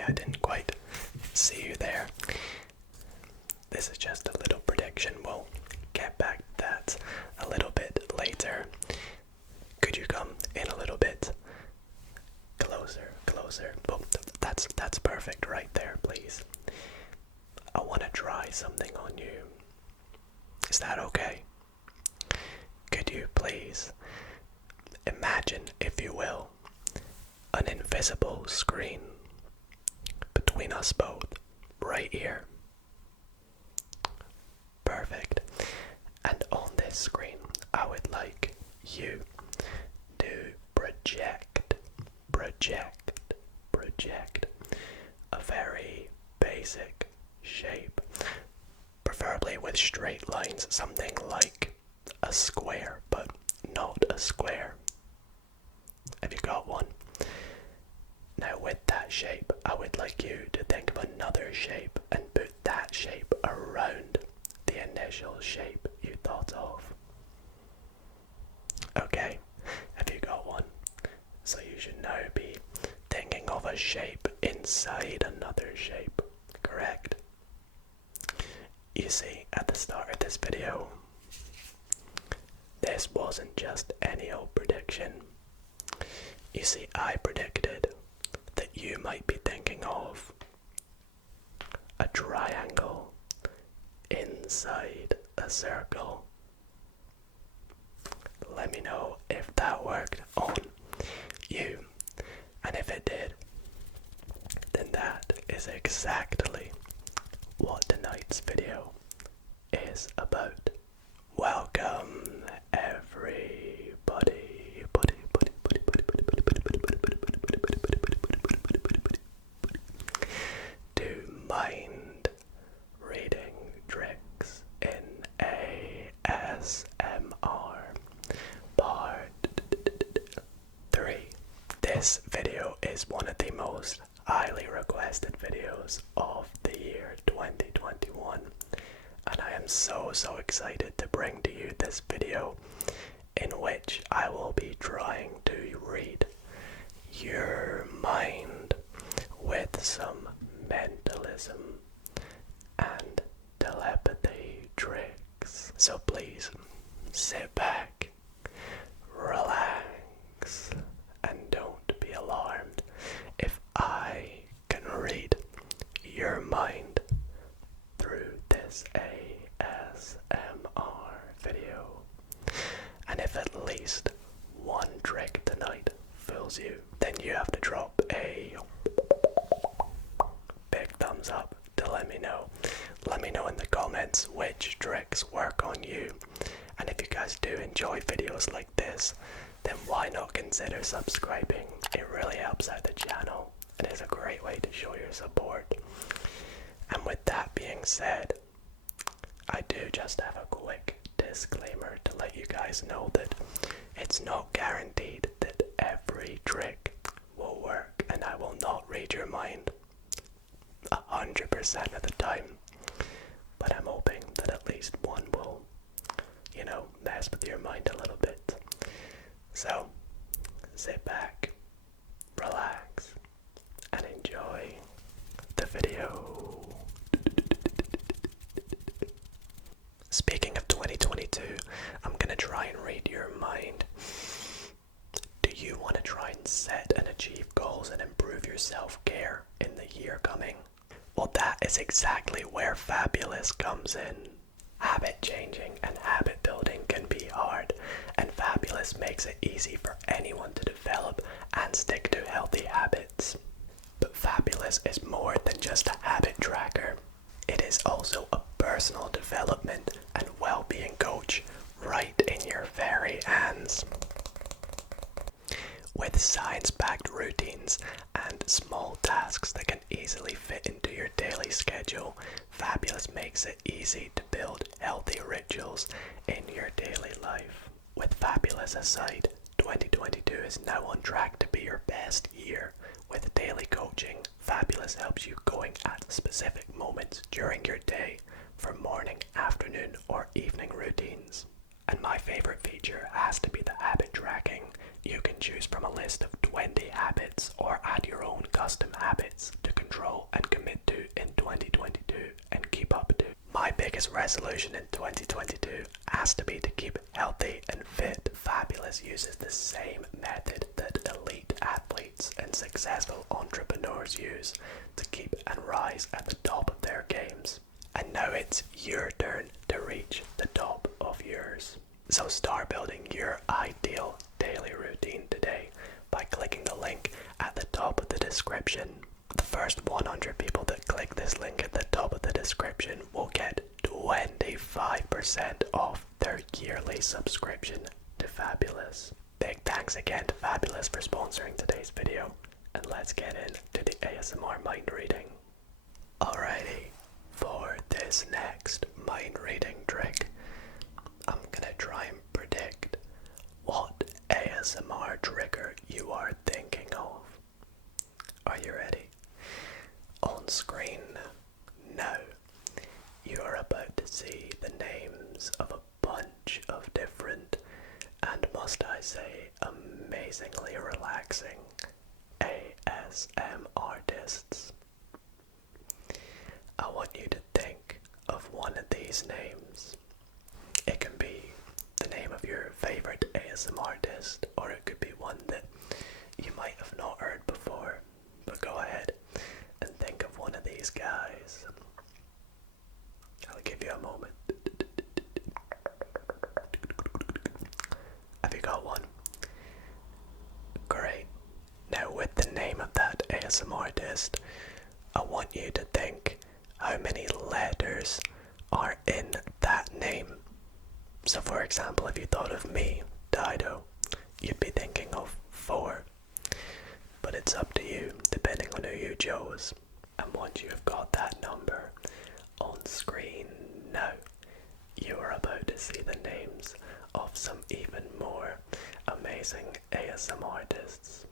Sorry, I didn't quite see you there. This is just a little prediction. We'll get back to that a little bit later. Could you come in a little bit closer? Boom. That's perfect right there, please. I want to try something on you. Is that okay? Could you please imagine, if you will, an invisible screen between us both, right here? Perfect. And on this screen, I would like you to project a very basic shape, preferably with straight lines, something like a square, but not a square. Have you got one? Now with that shape, I would like you to think of another shape and put that shape around the initial shape you thought of. Okay, have you got one? So you should now be thinking of a shape inside another shape, correct? You see, at the start of this video, this wasn't just any old prediction. You see, I predicted that you might be thinking of a triangle inside a circle. Let me know if that worked on you, and if it did, then that is exactly what tonight's video is about. Welcome everybody to Mind Reading Tricks in ASMR Part 3. This video is one of the most highly requested videos of the year 2021, and I am so excited to bring to you this video in which I will be trying to read your mind with some mentalism and telepathy tricks. So please sit back, relax, and don't be alarmed if I can read your mind through this ASMR video. And if at least one trick tonight fills you, then you have to drop a big thumbs up to let me know. Let me know in the comments which tricks work on you. And if you guys do enjoy videos like this, then why not consider subscribing? It really helps out the channel and is a great way to show your support. And with that being said, I do just have a quick disclaimer to let you guys know that it's not guaranteed that every trick will work, and I will not read your mind 100% of the time, but I'm hoping that at least one will, mess with your mind a little bit. So, sit back, relax, and enjoy the video. Speaking of 2022, I'm gonna try and read your mind. Do you want to try and set and achieve goals and improve your self-care in the year coming? Well, that is exactly where Fabulous comes in. Habit changing and habit building can be hard, and Fabulous makes it easy for anyone to develop and stick to healthy habits. But Fabulous is more than just a habit tracker. It is also a personal development and well-being coach right in your very hands. With science-backed routines and small tasks that can easily fit into your daily schedule, Fabulous makes it easy to build healthy rituals in your daily life. With Fabulous aside, 2022 is now on track to be your best year. With daily coaching, Fabulous helps you going at specific moments during your day for morning, afternoon, or evening routines. And my favorite feature has to be the habit tracking. You can choose from a list of 20 habits or add your own custom habits to control resolution in 2022 has to be to keep healthy and fit. Fabulous uses the same method that elite athletes and successful entrepreneurs use to keep and rise at the top of their games. And now it's your turn to reach the top of yours. So start building your ideal daily routine today by clicking the link at the top of the description. The first 100 people that click this link at the top of the description will get 25% off their yearly subscription to Fabulous. Big thanks again to Fabulous for sponsoring today's video, and let's get into the ASMR mind reading. Alrighty, for this next mind reading trick, I'm gonna try and predict what ASMR trigger you are thinking of. Are you ready? On screen now, you are about to see the names of a bunch of different, and must I say, amazingly relaxing ASM artists. I want you to think of one of these names. It can be the name of your favorite ASM artist, or it could be one that you might have not heard before. But go ahead and think of one of these guys. I'll give you a moment. Have you got one? Great. Now with the name of that ASM artist, I want you to think how many letters are in that name. So for example, if you thought of me, Dido, you'd be thinking of 4. But it's up to you, depending on who you chose. And once you have got that number on screen now, you are about to see the names of some even more amazing ASM artists.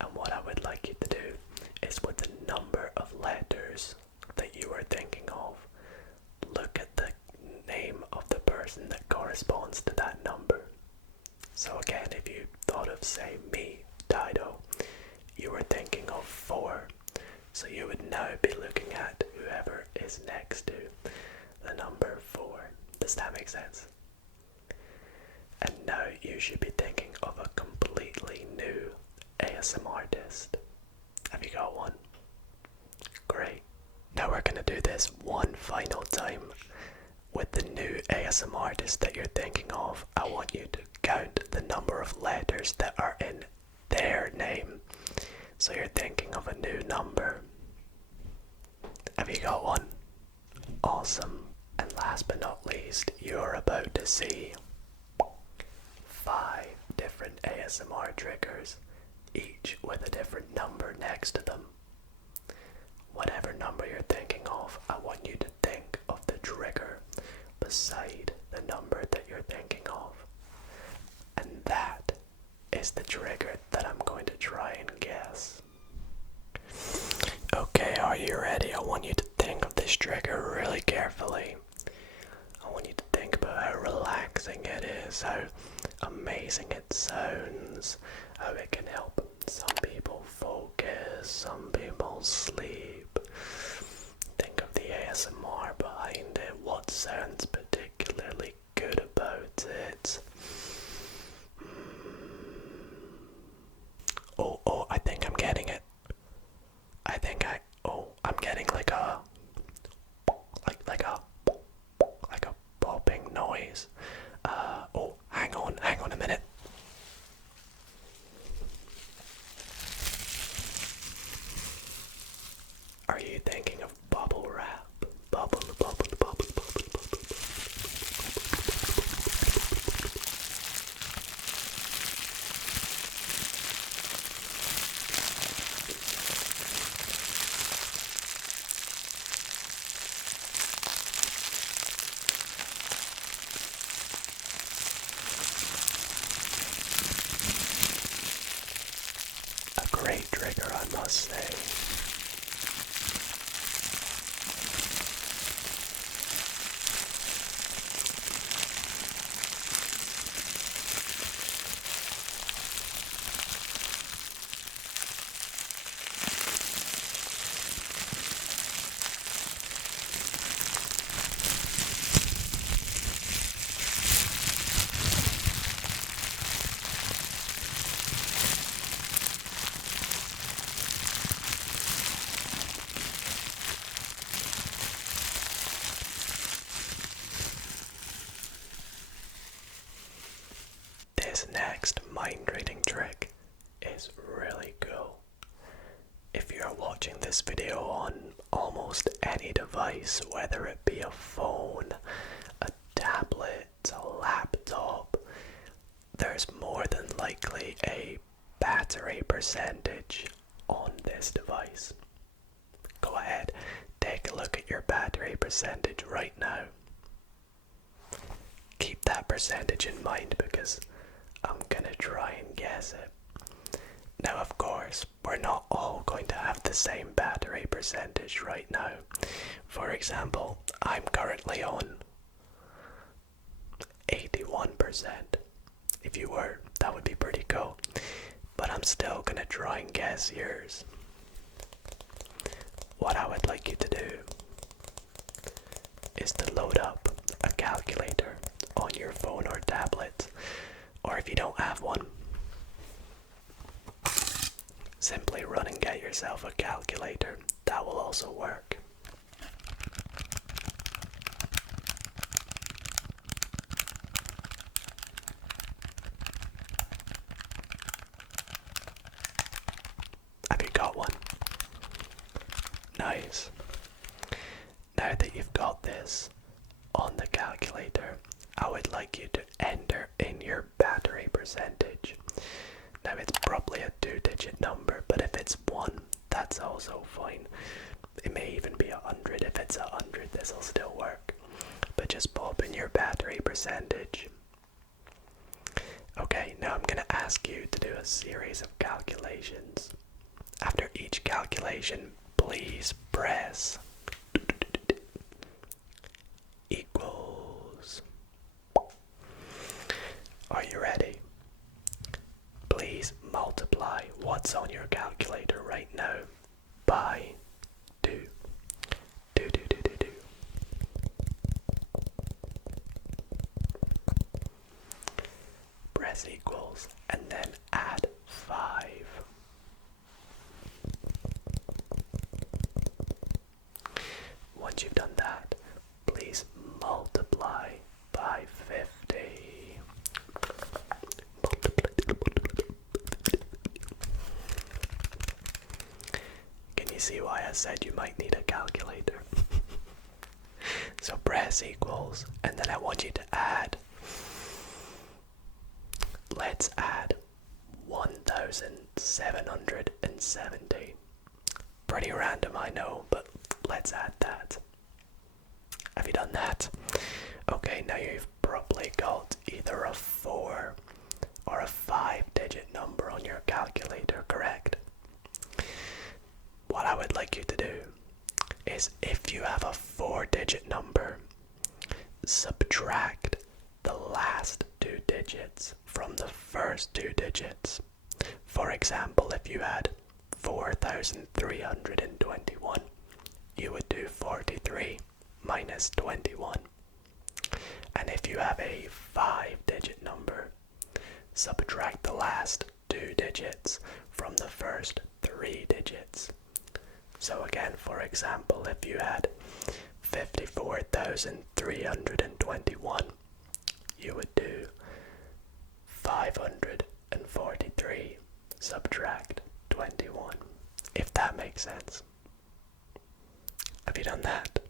And what I would like you to do is, with the number of letters that you are thinking of, look at the name of the person that corresponds to that number. So again, if you thought of, say, me, Dido, you were thinking of 4, so you would now be looking at whoever is next to the number 4. Does that make sense? And now you should be thinking of a completely new ASM artist. Have you got one? Great. Now we're going to do this one final time. With the new ASM artist that you're thinking of, I want you to count the number of letters that are in their name. So you're thinking of a new number. Have you got one? Awesome. And last but not least, you're about to see 5 different ASMR triggers, each with a different number next to them. Whatever number you're thinking of, I want you to think of the trigger beside the number that you're thinking of. And that is the trigger that I'm going to try and guess. Okay, are you ready? I want you to think of this trigger really carefully. I want you to think about how relaxing it is, how amazing it sounds, how it can help some people focus, some people sleep. Think of the ASMR behind it, what sounds particularly good about it. Oh, I think I'm getting it. I'm getting like a popping noise. Hang on a minute. Are you thinking of bubble wrap? Bubble. A great trigger, I must say. This next mind reading trick is really cool. If you're watching this video on almost any device, whether it be a phone, a tablet, a laptop, there's more than likely a battery percentage on this device. Go ahead, take a look at your battery percentage right now. Keep that percentage in mind because I'm gonna try and guess it. Now, of course, we're not all going to have the same battery percentage right now. For example, I'm currently on 81%. If you were, that would be pretty cool. But I'm still gonna try and guess yours. What I would like you to do is to load up a calculator on your phone or tablet, or if you don't have one, simply run and get yourself a calculator. That will also work. Have you got one? Nice. Now that you've got this on the calculator, I would like you to enter in your battery percentage. Now it's probably a 2-digit number, but if it's 1, that's also fine. It may even be 100. If it's 100, this will still work. But just pop in your battery percentage. Okay, now I'm going to ask you to do a series of calculations. After each calculation, please press equals. Are you ready? Please multiply what's on your calculator right now by 2. Press equals and then add 5. Once you've done that, please multiply by 50. Can you see why I said you might need a calculator? So press equals, and then I want you to add. Let's add 1,770. Pretty random, I know, but let's add that. Have you done that? Okay, now you've probably got either a 4 or a 5-digit number on your calculator, correct? What I would like you to do is, if you have a 4-digit number, subtract the last 2 digits from the first 2 digits. For example, if you had 4,321, you would do 43 minus 21. And if you have a 5-digit number, subtract the last 2 digits from the first 3 digits. So again, for example, if you had 54,321, you would do 543 subtract 21, if that makes sense. Have you done that?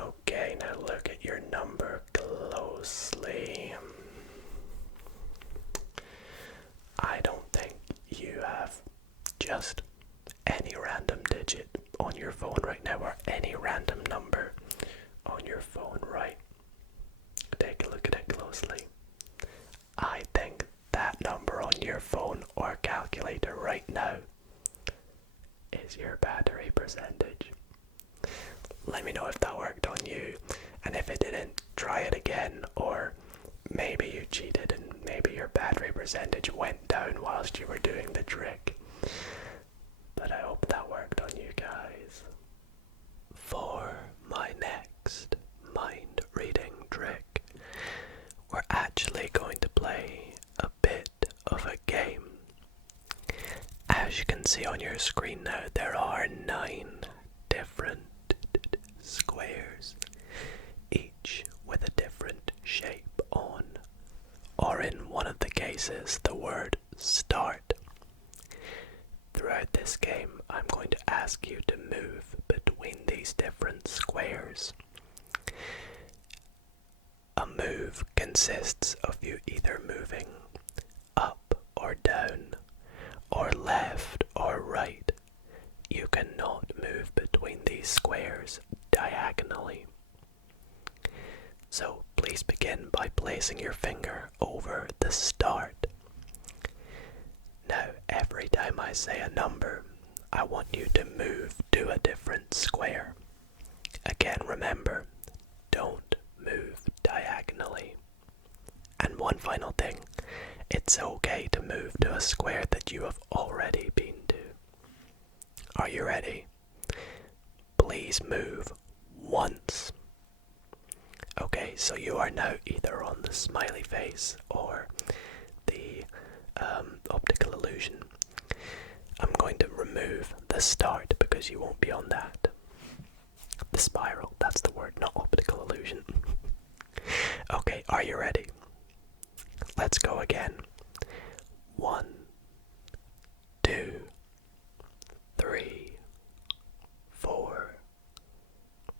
Okay, now look at your number closely. I don't think you have just any random digit on your phone right now, or any random number on your phone, right? Take a look at it closely. I think that number on your phone or calculator right now is your battery percentage. Let me know if that worked on you, and if it didn't, try it again, or maybe you cheated and maybe your battery percentage went down whilst you were doing the trick. But I hope that worked on you guys. For my next mind reading trick, we're actually going to play a bit of a game. As you can see on your screen now, there are 9 different squares, each with a different shape on or in symbolizes the word start. Throughout this game, I'm going to ask you to move between these different squares. A move consists of you either moving up or down, or left or right. You cannot move between these squares diagonally. So please begin by placing your finger over the start. Now, every time I say a number, I want you to move to a different square. Again, remember, don't move diagonally. And one final thing, it's okay to move to a square that you have already been to. Are you ready? Please move once. Okay, so you are now either on the smiley face or the optical illusion. I'm going to remove the start because you won't be on that. The spiral, that's the word, not optical illusion. Okay, are you ready? Let's go again. 1, 2, 3, 4,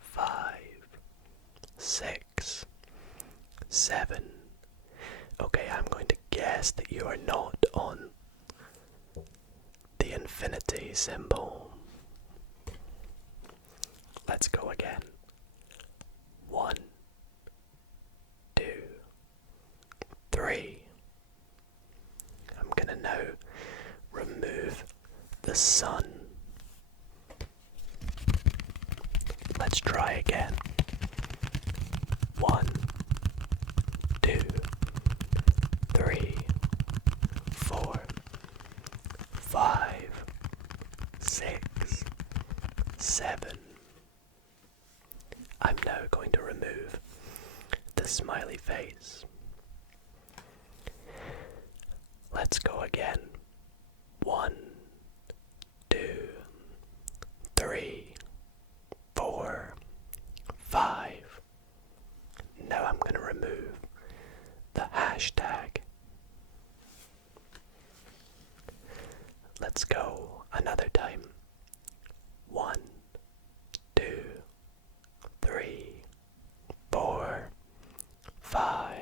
5, 6, 7. Okay, I'm going to guess that you are not on the infinity symbol. Let's go again. 1, 2, 3. I'm gonna now remove the sun. Let's try again. 1, 2, 3, 4, 5, 6, 7. I'm now going to remove the smiley face. Let's go again. 1, 2, 3, 4, 5. Now I'm going to remove the hashtag. Let's go another time. 1, 2, 3, 4, 5,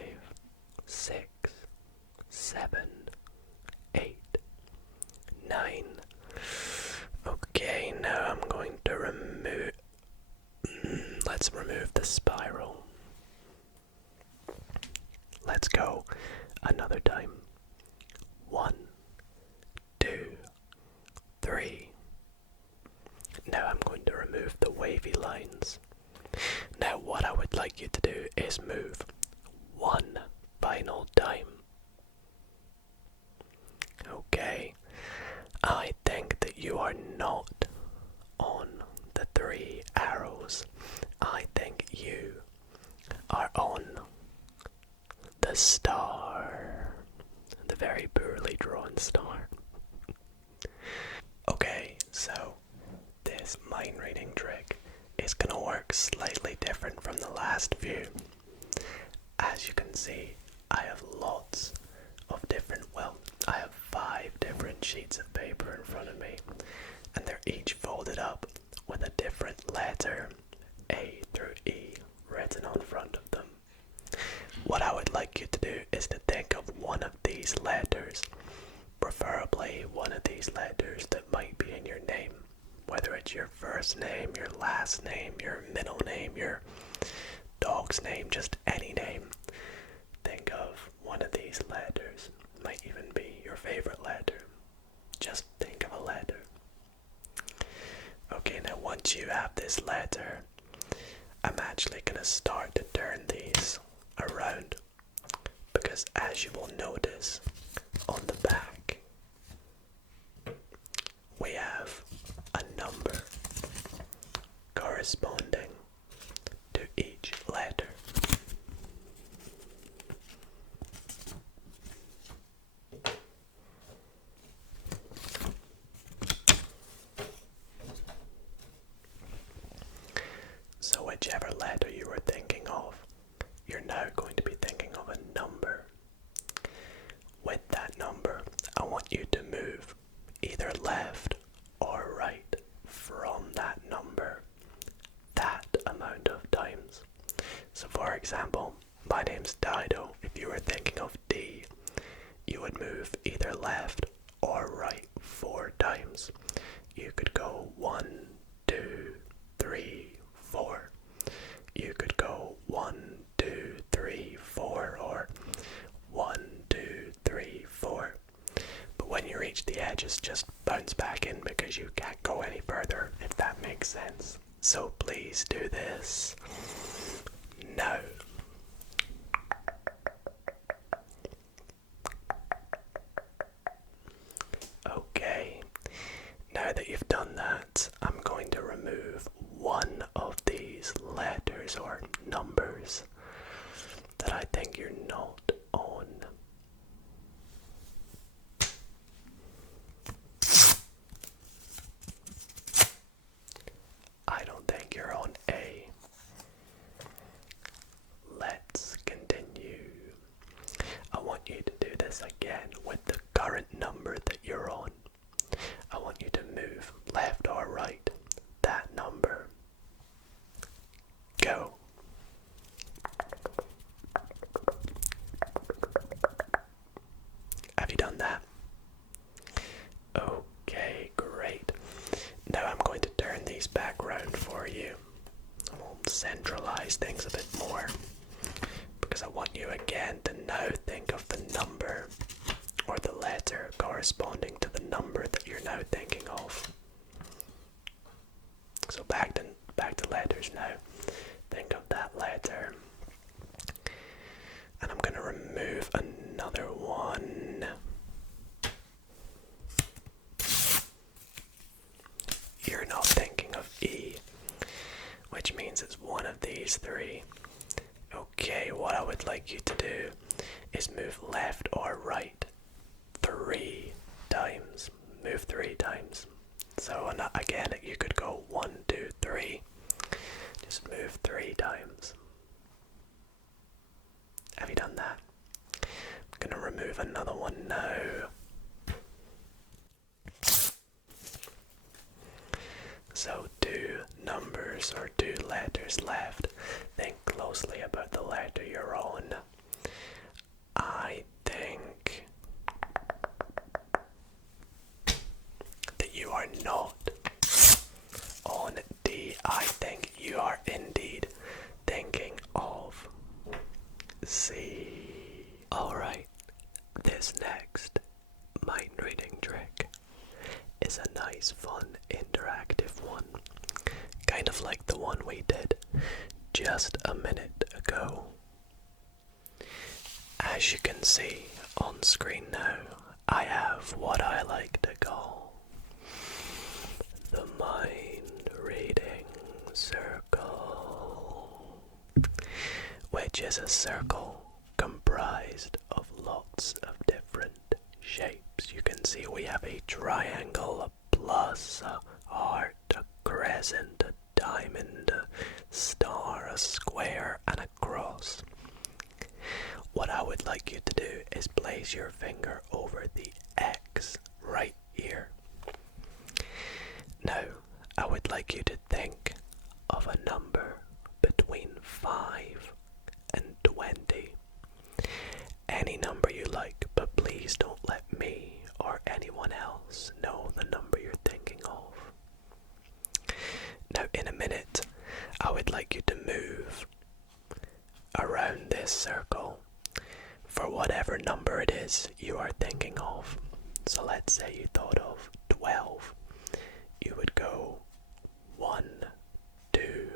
6, 7, 8, 9. Okay, now I'm going to remove... Let's remove the spiral. Let's go another time. 1, 2, 3. Now I'm going to remove the wavy lines. Now what I would like you to do is move one final time. Okay, I think that you are not on the 3 arrows. I think you are on the star. The very poorly drawn star. Okay, so this mind reading trick is going to work slightly different from the last few. As you can see, I have lots of different, I have 5 different sheets of paper in front of me, and they're each folded up with a different letter, A through E, written on front of them. What I would like you to do is to think of one of these letters, preferably one of these letters that might be in your name, whether it's your first name, your last name, your middle name, your dog's name, just any name. Think of one of these letters. Might even be your favorite letter. Just think of a letter. Okay, now once you have this letter, I'm actually going to start to turn these around, because as you will notice on the back, we have a number corresponding to each letter. So whichever letter you were thinking of, you're now going to be thinking of a number. With that want you to move either left or right from that number that amount of times. So for example, my name's Dido. If you were thinking of D, you would move either left or right 4 times. You could go 1, 2, 3, 4. You could go 1, 2, 3, 4, or 1, 2, 3, 4. But when you reach the edges, just bounce back in because you can't go any further, if that makes sense. So please do this now. Okay, now that you've done that, I'm going to remove one of these letters or numbers that I think you're not on. I don't think you're on A. Let's continue. I want you to do this again with the current number that you're on. I want you to move left or right that number. Go. Have you done that? Okay, great. Now I'm going to turn these back round for you. We'll centralize things a bit more because I want you again to now think of the number or the letter corresponding to the number that you're now thinking of. So back to letters now. Think of that letter. And I'm going to remove another one. You're not thinking of E, which means it's one of these 3. Okay, what I would like you to do is move left or right 3 times. Move 3 times. So again, you could go 1, 2, 3. Just move 3 times. Have you done that? I'm going to remove another one now. So 2 numbers or 2 letters left. Think closely about the letter you're on. I think that you are not on D. I think you are indeed thinking of C. Alright, this next mind reading trick is a nice, fun, interactive one. Kind of like the one we did just a minute ago. As you can see on screen now, I have what I like to call the mind reading circle, which is a circle comprised of lots of different shapes. You can see we have a triangle, a plus, a heart, a crescent, a diamond, a star, a square, and a cross. What I would like you to do is place your finger over the X right here. Now, I would like you to think of a number between 5 and 20. Any number you like, but please don't let me or anyone else know the number you're thinking of. Now, in a minute, I would like you to move around this circle for whatever number it is you are thinking of. So let's say you thought of 12. You would go 1, 2,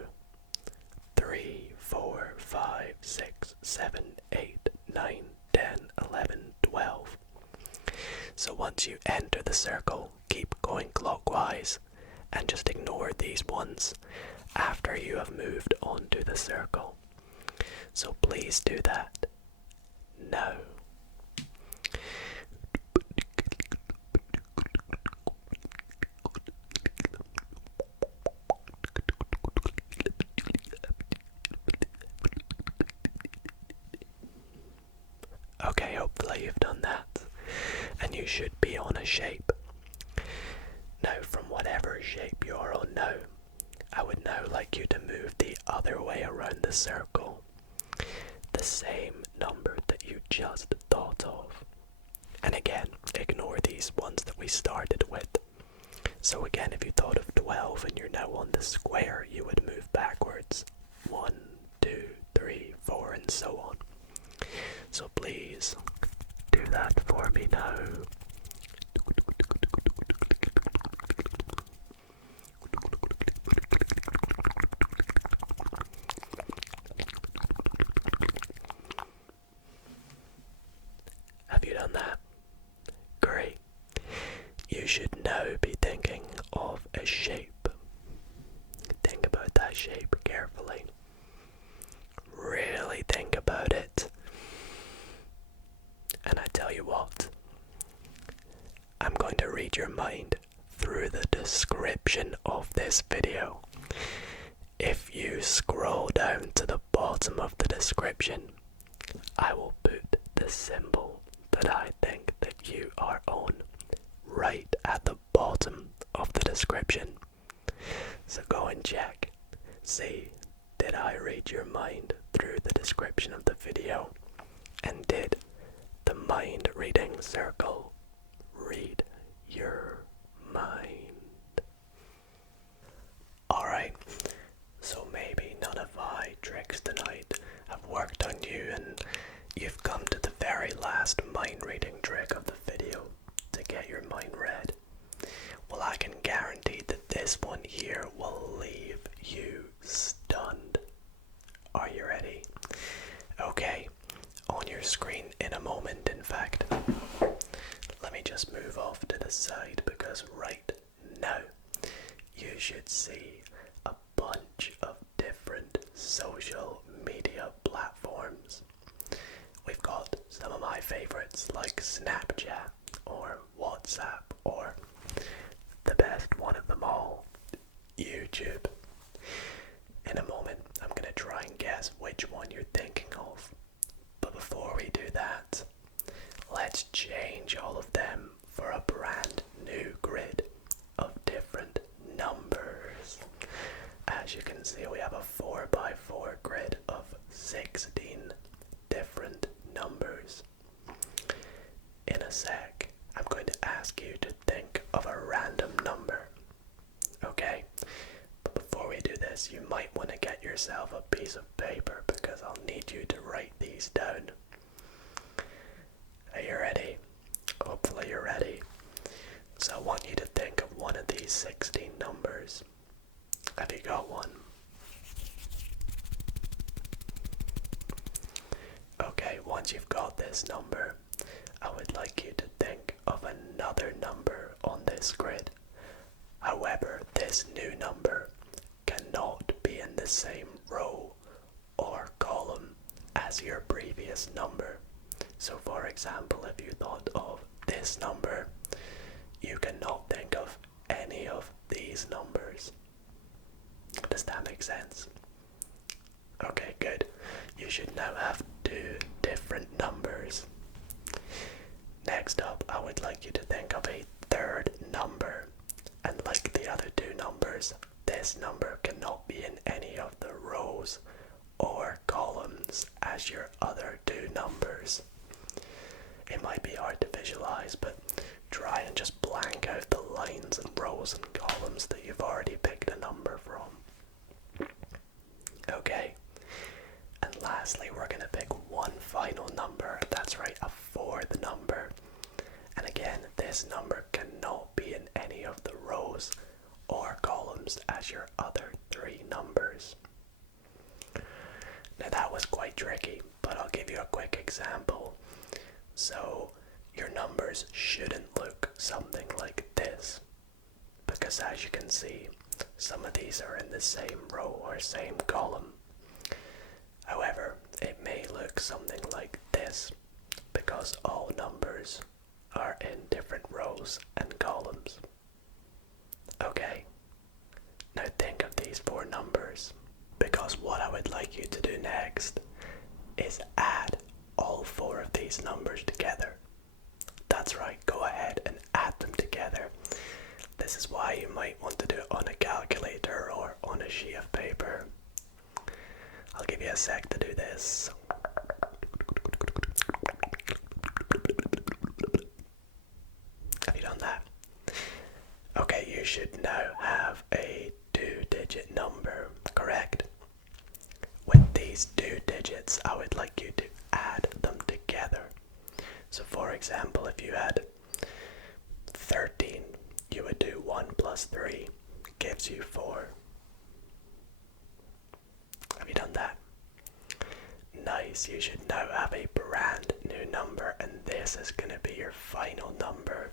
3, 4, 5, 6, 7, 8, 9, 10, 11, 12. So once you enter the circle, keep going clockwise and just ignore these ones after you have moved onto the circle. So please do that now. Okay, hopefully you've done that. and you should be on a shape. Now, from whatever shape you are on now, I would now like you to move the other way around the circle, the same number that you just thought of. And again, ignore these ones that we started with. So again, if you thought of 12 and you're now on the square, you would move backwards. 1, 2, 3, 4, and so on. So please, do that for me now. Have you done that? Great. You should now be thinking of a shape. Think about that shape carefully. Really think about it. And I tell you what, I'm going to read your mind through the description of this video. If you scroll down to the bottom of the description, I will put the symbol that I think that you are on right at the bottom of the description. So go and check. See, did I read your mind through the description of the video? And did the mind reading circle read your mind? Alright, so maybe none of my tricks tonight have worked on you and you've come to the very last mind reading trick of the video to get your mind read. Well, I can guarantee that this one here will leave you stunned. Are you ready? Okay, on your screen in a moment, in fact. Let me just move off to the side because right now you should see a bunch of different social media platforms. We've got some of my favorites like Snapchat or WhatsApp or the best one of them all, YouTube. In a moment, I'm going to try and guess which one you're thinking of. But before we do that, let's change all of them for a brand new grid of different numbers. As you can see, we have a 4x4 grid of 16 different numbers. In a sec, I'm going to ask you to think of a random number. Okay? But before we do this, you might want to get yourself a piece of paper because I'll need you to write these down. Are you ready? Hopefully you're ready. So I want you to think of one of these 16 numbers. Have you got one? Okay, once you've got this number, I would like you to think of another number on this grid. However, this new number cannot be in the same row or column as your previous number. So for example, if you thought of this number, you cannot think of any of these numbers. Does that make sense? Okay, good. You should now have two different numbers. Next up, I would like you to think of a third number. And like the other two numbers, this number cannot be in any of the rows or columns as your other two numbers. It might be hard to visualize, but try and just blank out the lines and rows and columns that you've already picked a number from. Okay. And lastly, we're going to pick one final number. That's right, a fourth number. And again, this number cannot be in any of the rows or columns as your other three numbers. Now that was quite tricky, but I'll give you a quick example. So your numbers shouldn't look something like this, because as you can see, some of these are in the same row or same column. However, it may look something like this, because all numbers are in different rows and columns. Okay, now think of these four numbers, because what I would like you to do next is add all four of these numbers together. That's That's right, go ahead and add them together. This is why you might want to do it on a calculator or on a sheet of paper. I'll give you a sec to do this. Have you done that? Okay, you should now have a 2-digit number, correct? With these 2 digits, I would like you to add them together. So for example, if you had 13, you would do 1 plus 3 gives you 4. Have you done that? Nice, you should now have a brand new number, and this is going to be your final number,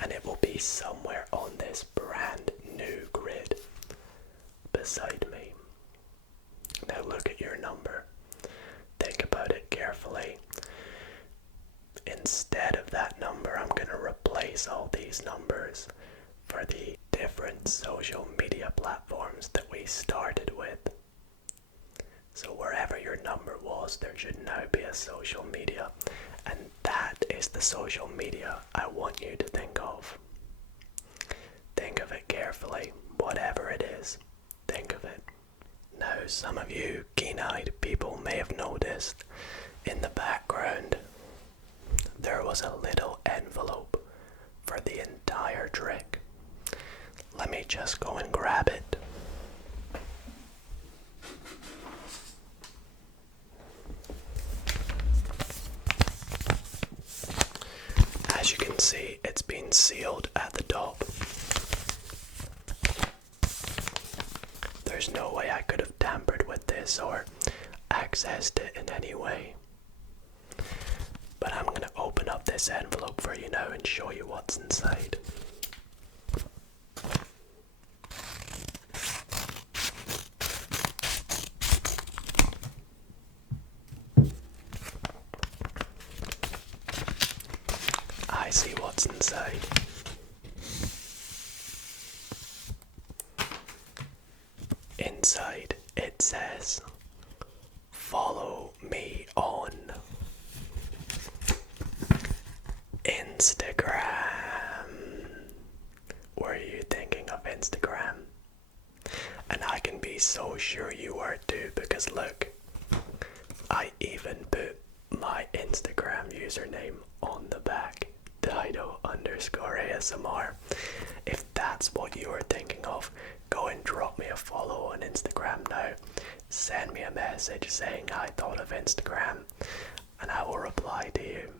and it will be somewhere on this brand new grid beside me. Now look at your number. Think about it carefully. Instead of that number, I'm going to replace all these numbers for the different social media platforms that we started with. So wherever your number was, there should now be a social media, and that is the social media I want you to think of. Think of it carefully, whatever it is, think of it. Now, some of you keen-eyed people may have noticed in the background there was a little envelope for the entire trick. Let me just go and grab it. As you can see, it's been sealed at the top. There's no way I could have tampered with this or accessed it in any way. But I'm going to open up this envelope for you now and show you what's inside. I see what's inside. Inside it says, "Follow me on Instagram." Were you thinking of Instagram? And I can be so sure you were too, because look, I even put my Instagram username on the back. Dido_ASMR. If that's what you were thinking of, go and drop me a follow on Instagram now. Send me a message saying I thought of Instagram, and I will reply to you.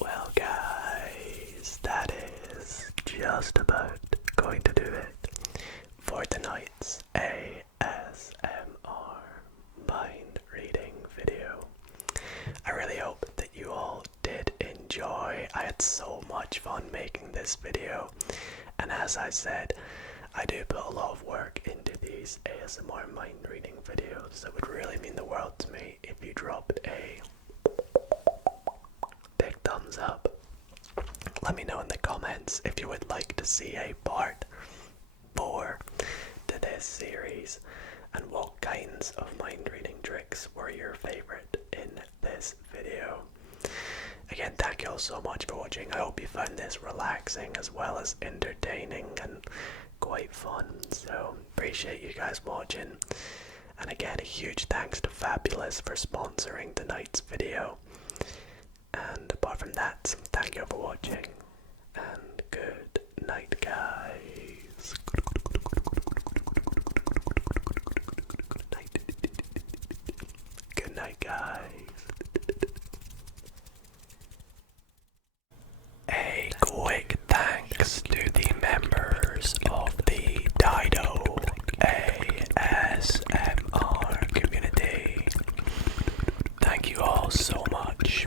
Well guys, that is just about going to do it for tonight's ASMR mind reading video. I really hope that you all did enjoy. I had so much fun making this video, and as I said, I do put a lot of work into these ASMR mind reading videos, so it would really mean the world to me if you dropped a big thumbs up. Let me know in the comments if you would like to see a part 4 to this series, and what kinds of mind reading tricks were your favorite in this video. Again, thank you all so much for watching. I hope you found this relaxing as well as entertaining and quite fun. So appreciate you guys watching. And again, a huge thanks to Fabulous for sponsoring tonight's video. And apart from that, thank you for watching. And good night, guys. Good night. Good night, guys. A quick thanks to the members of the Dido ASMR community. Thank you all so much